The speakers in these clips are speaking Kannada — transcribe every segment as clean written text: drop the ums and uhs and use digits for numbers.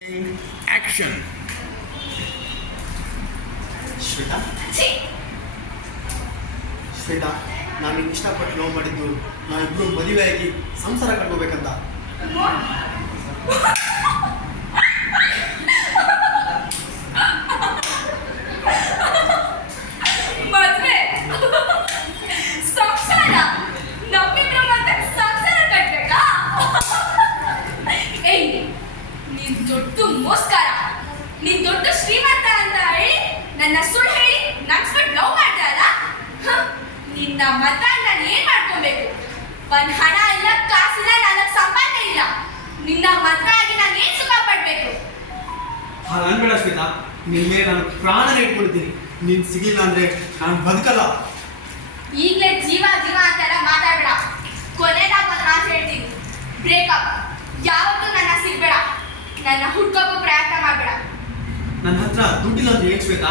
Action. ಶ್ವೇತಾ ಶ್ವೇತಾ ನಾನು ನಿನ್ನ ಇಷ್ಟಪಟ್ಟು ಲವ್ ಮಾಡಿದ್ದು ನಾವಿಬ್ರು ಮದುವೆಯಾಗಿ ಸಂಸಾರ ಕಟ್ಕೋಬೇಕಂತ. ಮದ್ವೆ ಸಂಸಾರ ನಮ್ಮಿಬ್ರ ಮತ್ತೆ ಸಂಸಾರ ಕಟ್ಬೇಕಾ? ಏಯ್ ನೀನ್ ದೊಡ್ಡ ಮೋಸ್ಕಾರ, ನೀನ್ ದೊಡ್ಡ ಶ್ರೀಮಂತ ಅಂತ ಹೇಳಿ ನನ್ನ ಸುಳ್ಳು ಹೇಳಿ ನನ್ಸ್ಬಿಟ್ಟು ಲವ್ ಮಾಡ್ದೆ ಅಲ್ಲ? ನಿನ್ನ ಮತ ನಾನು ಏನ್ ಮಾಡ್ಕೊಬೇಕು? ಒಂದ್ ಹಣ ಇಲ್ಲ, ಕಾಸಿಲ್ಲ, ನನಗ್ ಸಂಪಾದನೆ ಇಲ್ಲ. ನಿನ್ನ ಮದ್ವೆ ಆಗಿ ನಾನು ಏನ್ ಸುಖ ಪಡ್ಬೇಕು? ಹಾಗೆ ಅನ್ಬೇಡ ಶ್ವೇತಾ, ನಿನ್ನ ಮೇಲೆ ನಾನು ಪ್ರಾಣನ ಇಟ್ಕೊಂಡಿದ್ದೀನಿ. ನೀನು ಸಿಗಲಿಲ್ಲ ಅಂದ್ರೆ ನಾನು ಬದುಕಲ್ಲ. ಈಗಲೇ ಜೀವ ಜೀವ ಅಂತೆಲ್ಲ ಮಾತಾಡ್ಬೇಡ. ಕೊನೆದಾಗ ಒಂದು ಮಾತು ಹೇಳ್ತೀನಿ, ಬ್ರೇಕಪ್. ಯಾವತ್ತೂ ನನ್ನ ಸಿಗ್ಬೇಡ, ನನ್ನ ಹುಡ್ಕೋಕ್ಕೂ ಪ್ರಯತ್ನ ಮಾಡಬೇಡ. ನನ್ನ ಹತ್ರ ದುಡ್ಡಿಲ್ಲ ಅಂದ್ರೆ ಏನ್ ಶ್ವೇತಾ?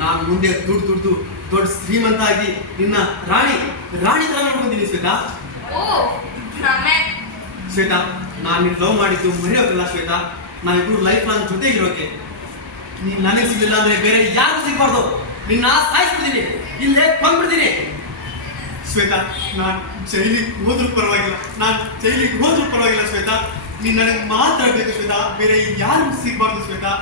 ನಾನು ಮುಂದೆ ದುಡ್ಡು ದೊಡ್ಡ ಶ್ರೀಮಂತ ಆಗಿ ನಿನ್ನ ರಾಣಿ ತರ ನೋಡ್ಕೊಂಡಿದ್ದೀನಿ ಶ್ವೇತಾ. ಓ ಭ್ರಮೆ. ಶ್ವೇತಾ, ನಾನು ನಿನ್ನ ಲವ್ ಮಾಡಿದ್ದು ಮರೆಯೋಕಲ್ಲ ಶ್ವೇತಾ. ನಾವಿಬ್ರು ಲೈಫ್ ಲಾಂಗ್ ಜೊತೆಗಿರೋಕೆ. ನೀನು ನನಗೆ ಸಿಗಲಿಲ್ಲ ಅಂದ್ರೆ ಬೇರೆ ಯಾರು ಸಿಗಬಾರ್ದು. ನಿನ್ನ ಸಾಯಿಸ್ಬಿಡ್ತೀನಿ, ಇಲ್ಲೇ ಕೊಂಡ್ಬಿಡ್ತೀನಿ. ಶ್ವೇತಾ, ನಾನು ಜೈಲಿಗೆ ಹೋದ್ರೂ ಪರವಾಗಿಲ್ಲ ಶ್ವೇತಾ. ನೀನು ನನಗೆ ಮಾತ್ರ ಬೇಕು ಶ್ವೇತಾ, ಬೇರೆ ಯಾರು ಸಿಗಬಾರ್ದು ಶ್ವೇತಾ.